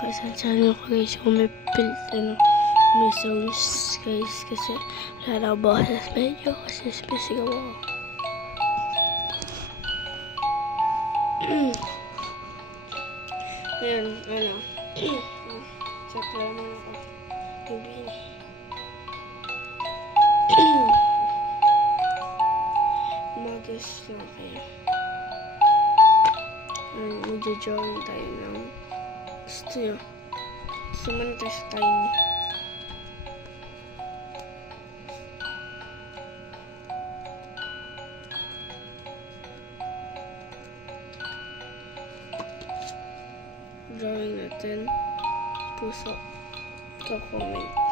Pasensya nyo ko guys kung may may songs guys kasi wala na ako boses medyo kasi spesigaw ako. Ayan, check naman ako. Mag-guess lang kayo. Mag-drawing tayo ng gusto nyo. Sumunod tayo sa tiny. Drawing natin puso. Comment.